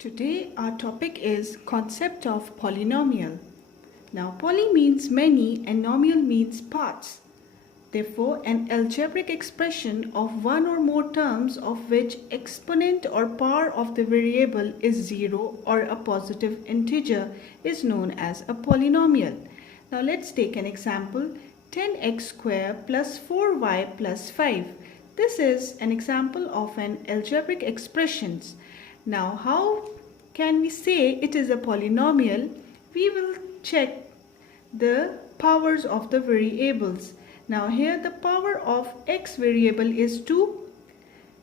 Today our topic is concept of polynomial. Now poly means many and nomial means parts. Therefore an algebraic expression of one or more terms of which exponent or power of the variable is 0 or a positive integer is known as a polynomial. Now let's take an example. 10x squared plus 4y plus 5. This is an example of an algebraic expression. Now how can we say it is a polynomial? We will check the powers of the variables. Now here the power of x variable is 2,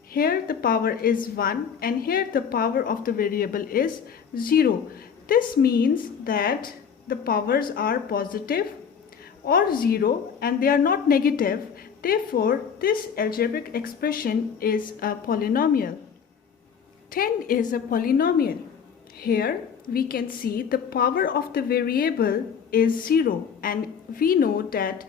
here the power is 1, and here the power of the variable is 0. This means that the powers are positive or 0 and they are not negative. Therefore this algebraic expression is a polynomial. 10 is a polynomial. Here we can see the power of the variable is 0, and we know that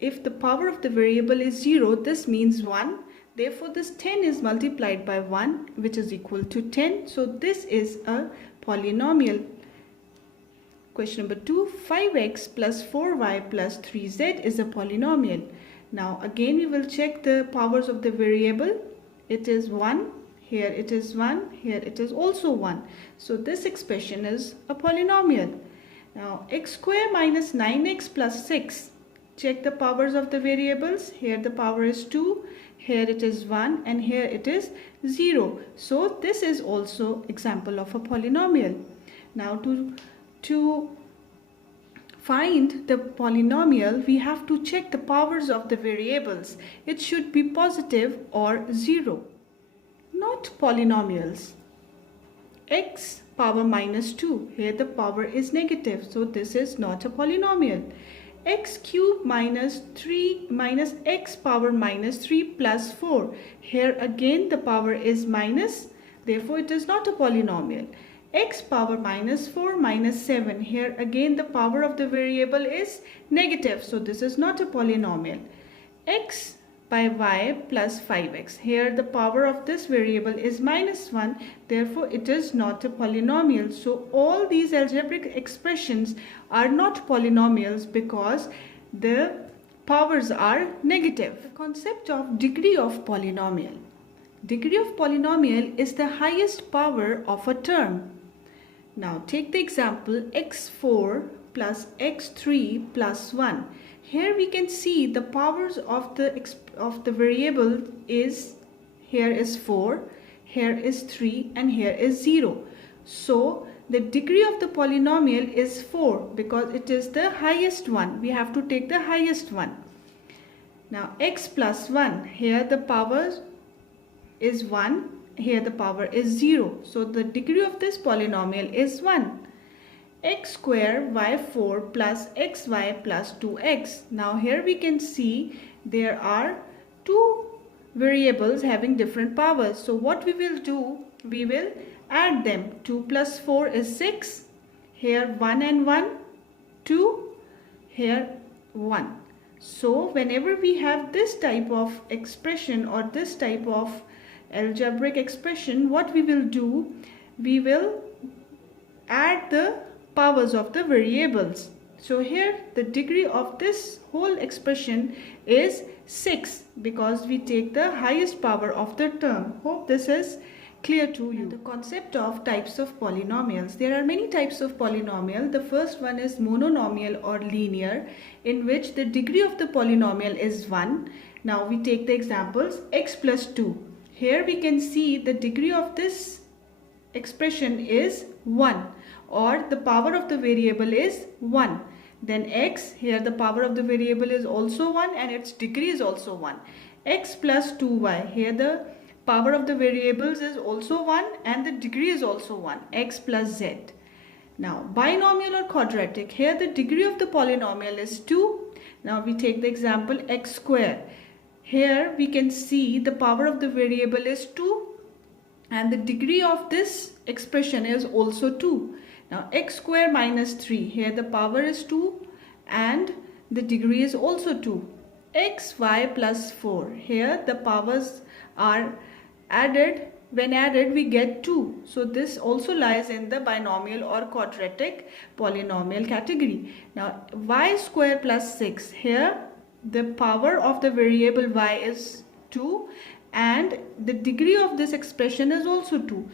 if the power of the variable is 0, this means 1. Therefore this 10 is multiplied by 1, which is equal to 10. So this is a polynomial. Question number 2, 5x plus 4y plus 3z is a polynomial. Now again we will check the powers of the variable. It is 1. Here it is 1, here it is also 1. So this expression is a polynomial. Now x squared minus 9x plus 6. Check the powers of the variables. Here the power is 2, here it is 1, and here it is 0. So this is also example of a polynomial. Now to find the polynomial, we have to check the powers of the variables. It should be positive or 0. Not polynomials. X power minus 2. Here the power is negative, so this is not a polynomial. X cubed minus 3 minus x power minus 3 plus 4. Here again the power is minus, therefore it is not a polynomial. X power minus 4 minus 7. Here again the power of the variable is negative, so this is not a polynomial. X by y plus 5x. Here the power of this variable is minus 1, therefore it is not a polynomial. So all these algebraic expressions are not polynomials because the powers are negative. The concept of degree of polynomial. Degree of polynomial is the highest power of a term. Now take the example x4 plus x3 plus 1. Here we can see the powers of the variable is, here is 4, here is 3, and here is 0. So the degree of the polynomial is 4 because it is the highest one. We have to take the highest one. Now x plus 1, here the power is 1, here the power is 0. So the degree of this polynomial is 1. X squared y4 plus xy plus 2x. Now here we can see there are two variables having different powers. So what we will do, we will add them. 2 plus 4 is 6. Here 1 and 1, 2. Here 1. So whenever we have this type of expression or this type of algebraic expression, what we will do, we will add the powers of the variables. So here the degree of this whole expression is 6 because we take the highest power of the term. Hope this is clear to you. The concept of types of polynomials. There are many types of polynomial. The first one is mononomial or linear, in which the degree of the polynomial is 1. Now we take the examples x plus 2. Here we can see the degree of this expression is 1, or the power of the variable is 1. Then x, here the power of the variable is also 1 and its degree is also 1. X plus 2y, here the power of the variables is also 1 and the degree is also 1. X plus z. Now binomial or quadratic, here the degree of the polynomial is 2. Now we take the example x squared. Here we can see the power of the variable is 2 and the degree of this expression is also 2. Now x squared minus 3, here the power is 2 and the degree is also 2. xy plus 4, here the powers are added when added we get 2. So this also lies in the binomial or quadratic polynomial category. Now y square plus 6, here the power of the variable y is 2 and the degree of this expression is also 2.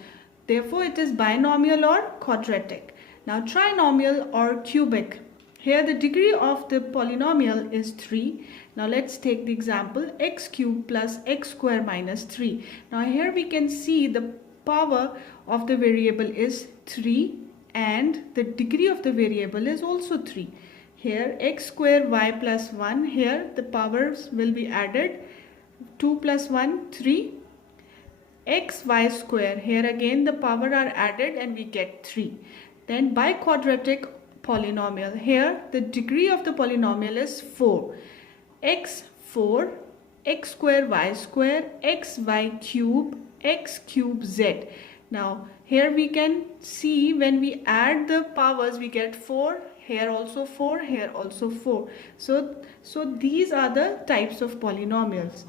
Therefore it is binomial or quadratic. Now trinomial or cubic. Here the degree of the polynomial is 3. Now let's take the example x cube plus x square minus 3. Now here we can see the power of the variable is 3 and the degree of the variable is also 3. Here x square y plus 1, here the powers will be added, 2 plus 1, 3. X y square, here again the power are added and we get 3. Then by quadratic polynomial, here the degree of the polynomial is 4. X 4, x square y square, x y cube, x cube z. Now here we can see when we add the powers we get 4, here also 4, here also 4. So these are the types of polynomials.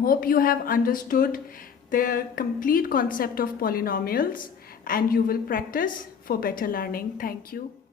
Hope you have understood the complete concept of polynomials and you will practice for better learning. Thank you.